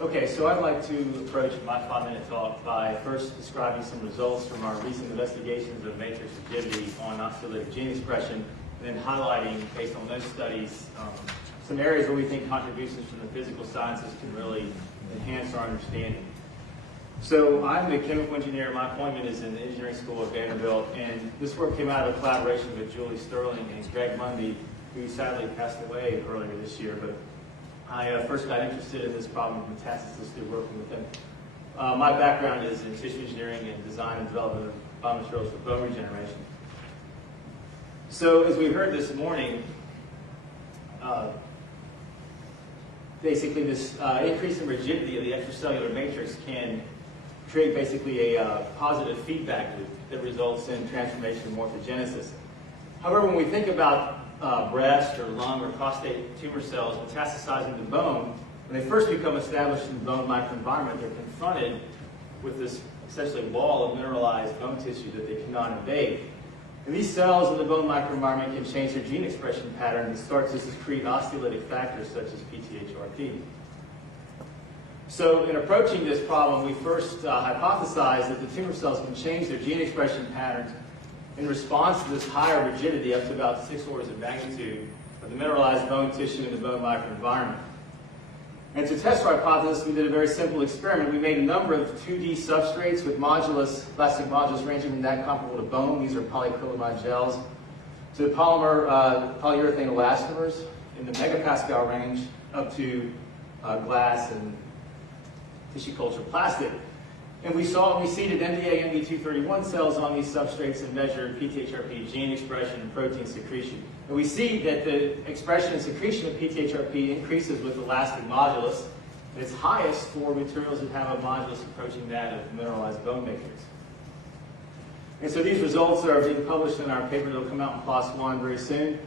Okay, so I'd like to approach my 5-minute talk by first describing some results from our recent investigations of matrix rigidity on osteolytic gene expression, and then highlighting, based on those studies, some areas where we think contributions from the physical sciences can really enhance our understanding. So I'm a chemical engineer. My appointment is in the engineering school at Vanderbilt, and this work came out of a collaboration with Julie Sterling and Greg Mundy, who sadly passed away earlier this year. But I first got interested in this problem of metastasis through working with them. My background is in tissue engineering and design and development of biomaterials for bone regeneration. So as we heard this morning, basically this increase in rigidity of the extracellular matrix can create basically a positive feedback loop that results in transformation and morphogenesis. However, when we think about breast or lung or prostate tumor cells metastasizing the bone, when they first become established in the bone microenvironment, they're confronted with this essentially wall of mineralized bone tissue that they cannot invade. And these cells in the bone microenvironment can change their gene expression pattern and start to secrete osteolytic factors such as PTHRP. So in approaching this problem, we first hypothesized that the tumor cells can change their gene expression patterns in response to this higher rigidity up to about 6 orders of magnitude of the mineralized bone tissue in the bone microenvironment. And to test our hypothesis, we did a very simple experiment. We made a number of 2D substrates with plastic modulus ranging from that comparable to bone. These are polyacrylamide gels, to polyurethane elastomers in the megapascal range up to glass and tissue culture plastic. And we seeded NDA and ND231 cells on these substrates and measured PTHRP gene expression and protein secretion. And we see that the expression and secretion of PTHRP increases with elastic modulus, and it's highest for materials that have a modulus approaching that of mineralized bone matrix. And so these results are being published in our paper that will come out in PLOS One very soon.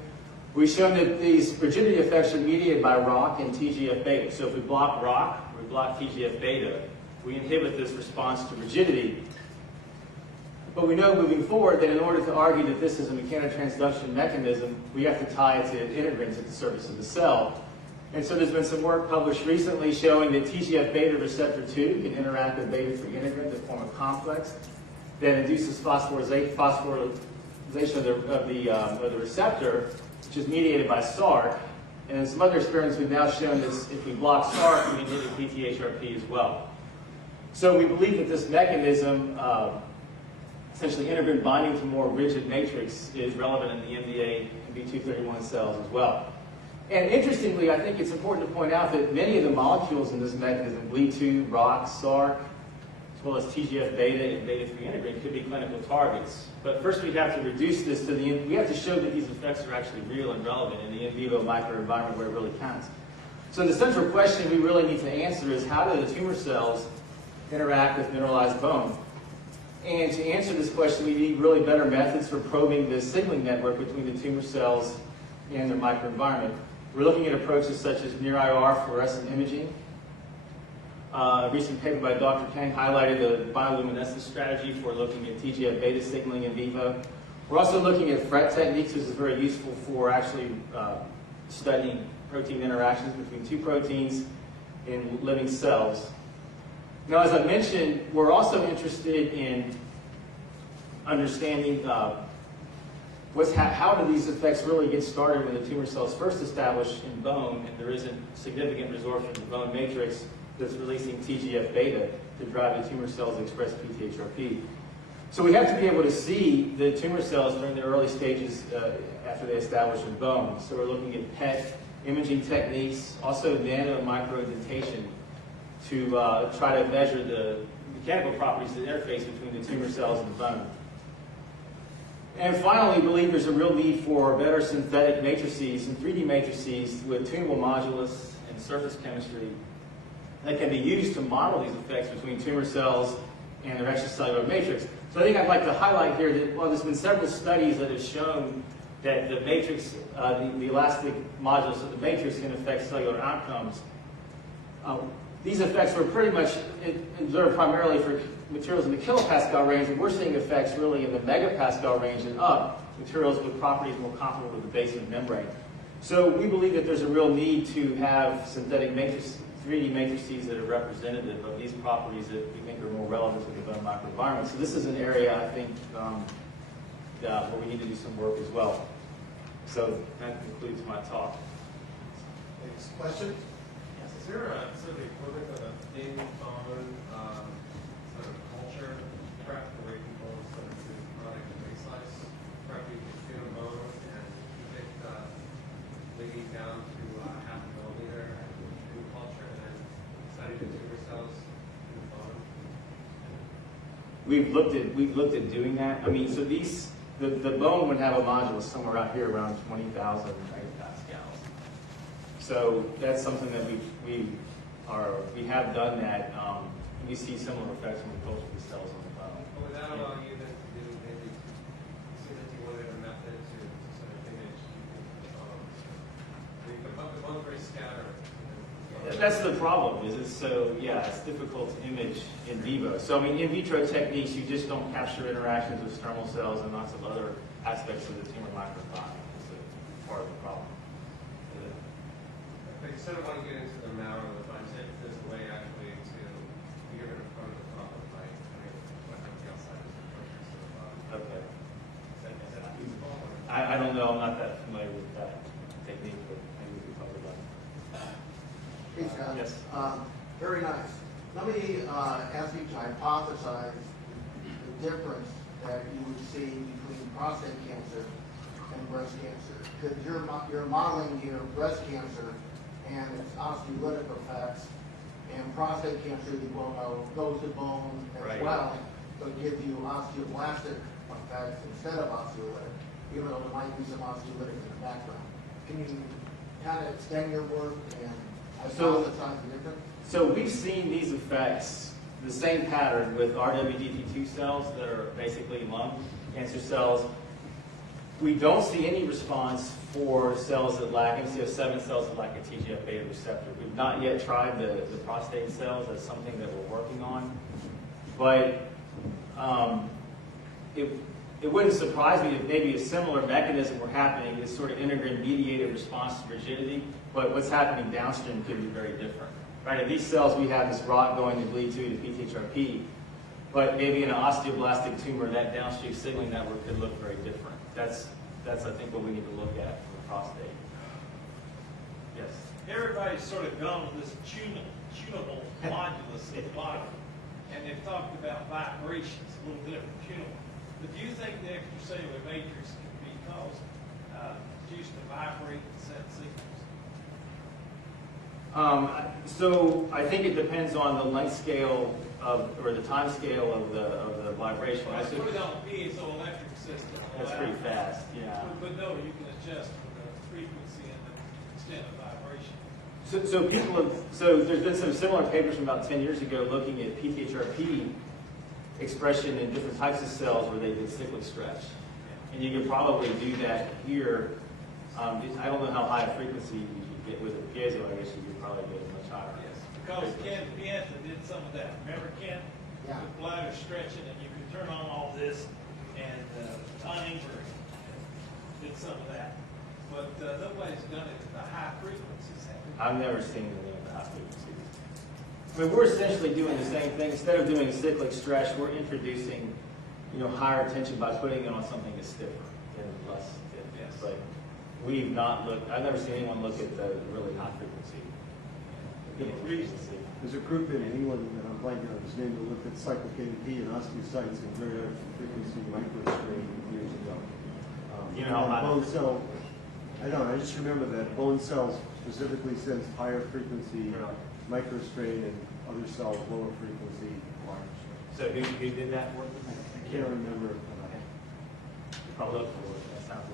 We've shown that these rigidity effects are mediated by ROCK and TGF-beta. So if we block ROCK, we block TGF-beta, we inhibit this response to rigidity. But we know moving forward that in order to argue that this is a mechanotransduction mechanism, we have to tie it to integrins at the surface of the cell. And so there's been some work published recently showing that TGF-beta receptor 2 can interact with beta-3 integrins to form a complex that induces phosphorylation of the receptor, which is mediated by SARC. And in some other experiments, we've now shown that if we block SARC, we inhibit PTHRP as well. So we believe that this mechanism, essentially integrin binding to more rigid matrix, is relevant in the MDA and B231 cells as well. And interestingly, I think it's important to point out that many of the molecules in this mechanism, BLE2, ROCK, SARC, as well as TGF-beta and beta-3 integrin, could be clinical targets. But first we have to reduce this to we have to show that these effects are actually real and relevant in the in vivo microenvironment where it really counts. So the central question we really need to answer is, how do the tumor cells interact with mineralized bone? And to answer this question, we need really better methods for probing the signaling network between the tumor cells and their microenvironment. We're looking at approaches such as near-IR fluorescent imaging. A recent paper by Dr. Kang highlighted the bioluminescence strategy for looking at TGF-beta signaling in vivo. We're also looking at FRET techniques, which is very useful for actually studying protein interactions between two proteins in living cells. Now, as I mentioned, we're also interested in understanding how do these effects really get started when the tumor cells first established in bone and there isn't significant resorption of the bone matrix that's releasing TGF-beta to drive the tumor cells to express PTHRP. So we have to be able to see the tumor cells during the early stages after they establish in bone. So we're looking at PET imaging techniques, also nano and microindentation, to try to measure the mechanical properties of the interface between the tumor cells and the bone. And finally, we believe there's a real need for better synthetic matrices and 3D matrices with tunable modulus and surface chemistry that can be used to model these effects between tumor cells and their extracellular matrix. So I think I'd like to highlight here that while there's been several studies that have shown that the matrix, the elastic modulus of the matrix can affect cellular outcomes, these effects were pretty much observed primarily for materials in the kilopascal range, and we're seeing effects really in the megapascal range and up, materials with properties more comparable to the basement membrane. So we believe that there's a real need to have synthetic matrices 3D matrices that are representative of these properties that we think are more relevant to the bone microenvironment. So this is an area I think where we need to do some work as well. So that concludes my talk. Next question? Is there a sort of equivalent of a thin bone sort of culture prep where people sort of do chronic slice prepping the thin bone and keep it leading down to half a millimeter and do culture and then study the tumor cells in the bone? We've looked at doing that. I mean, so the bone would have a modulus somewhere out here around 20,000 megapascals. So that's something that we have done that. We see similar effects when we culture the cells on the bone. Well, would that allow you then to do maybe see that you wanted a method to sort of image the bone's very scattered. That's the problem. It's difficult to image in vivo. So I mean, in vitro techniques, you just don't capture interactions with stromal cells and lots of other aspects of the tumor microenvironment. It's part of the problem. But you sort of want to get into the marrow of the bone. If there's a way actually to get rid of part of the problem by what the outside is the Okay. Is that feasible? I don't know. I'm not that familiar with that technique, but maybe we could talk about it. Hey, Scott. Yes. Very nice. Let me ask you to hypothesize the difference that you would see between prostate cancer and breast cancer. Because you're modeling here breast cancer and its osteolytic effects, and prostate cancer, you well know, goes to bone as Right. well, but gives you osteoblastic effects instead of osteolytic, even though there might be some osteolytic in the background. Can you kind of extend your work and hypothesize the difference? So we've seen these effects, the same pattern with RWDP2 cells that are basically lung cancer cells. We don't see any response for cells that lack, MCO7 cells that lack a TGF-beta receptor. We've not yet tried the prostate cells. That's something that we're working on. But it wouldn't surprise me if maybe a similar mechanism were happening, this sort of integrin-mediated response to rigidity, but what's happening downstream could be very different. Right? In these cells, we have this rot going to bleed to PTHRP, but maybe in an osteoblastic tumor, that downstream signaling network could look very different. That's I think what we need to look at for the prostate. Yes. Everybody's sort of gone with this tunable modulus at the bottom, and they've talked about vibrations, a little different tunable. But do you think the extracellular matrix can be caused, used to vibrate and send signals? So I think it depends on the length scale or the time scale of the vibration. Well, put it on a piezoelectric system. That's pretty fast, yeah. But no, you can adjust for the frequency and the extent of vibration. So there's been some similar papers from about 10 years ago looking at PTHRP expression in different types of cells where they did cyclic stretch. And you could probably do that here. I don't know how high a frequency you could get with a piezo. I guess you could probably get it much higher. Yes, because Ken Pienta did some of that. Remember, Ken? Yeah. With bladder stretching, and you could turn on all this, and Tony did some of that. But nobody's done it at the high frequencies. I've never seen it at the high frequencies. I mean, we're essentially doing the same thing. Instead of doing cyclic stretch, we're introducing, higher tension by putting it on something that's stiffer and less stiff. Yes. But we've not looked. I've never seen anyone look at the really high frequency. There's a group in England, and I'm blanking on his name, that looked at cyclic ADP and osteocytes and very high frequency microstrain years ago. You know how high? Bone cell, I don't know, I just remember that bone cells specifically sense higher frequency microstrain and other cells lower frequency large. So who did that work? I can't remember. I'll look for it. That sounds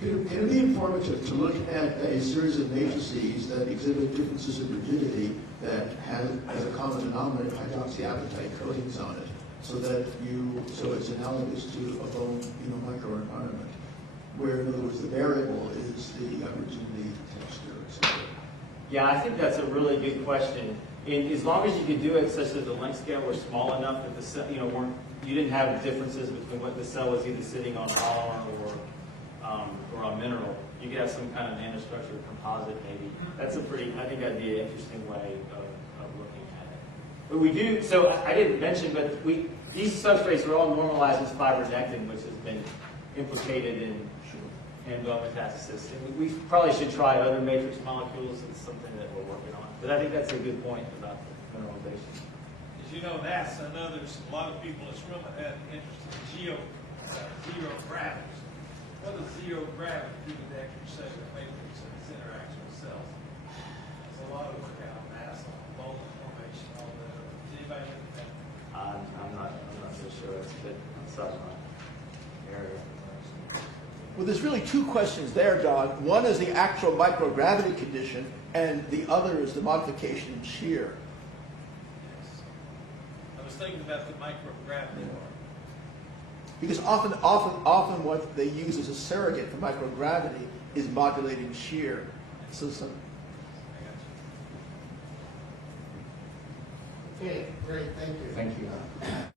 interesting. Can it be informative to look at a series of matrices that exhibit differences in rigidity that has as a common denominator hydroxyapatite coatings on it, so it's analogous to a bone microenvironment, where in other words the variable is the rigidity, texture, etc. Yeah, I think that's a really good question. As long as you could do it such that the length scale were small enough that the cell, you didn't have differences between what the cell was either sitting on polymer or on mineral, You could have some kind of nanostructure composite maybe. That's a pretty, I think that'd be an interesting way of looking at it. But we do, so I didn't mention, but these substrates are all normalized with fibronectin, which has been implicated in bone metastasis. And we probably should try other matrix molecules. It's something that we're working on. But I think that's a good point about the mineralization. As you know, NASA and others, a lot of people in this room have had interest in zero gravity. What does zero gravity do to the extracellular matrix and its interaction with cells? There's a lot of work out on NASA, on bone formation, all that. Does anybody know that? I'm not so sure. It's a bit outside my area. Well, there's really two questions there, John. One is the actual microgravity condition, and the other is the modification in shear. Yes. I was thinking about the microgravity part. Because often what they use as a surrogate for microgravity is modulating shear. So some, I got you. Okay, great, thank you. Thank you.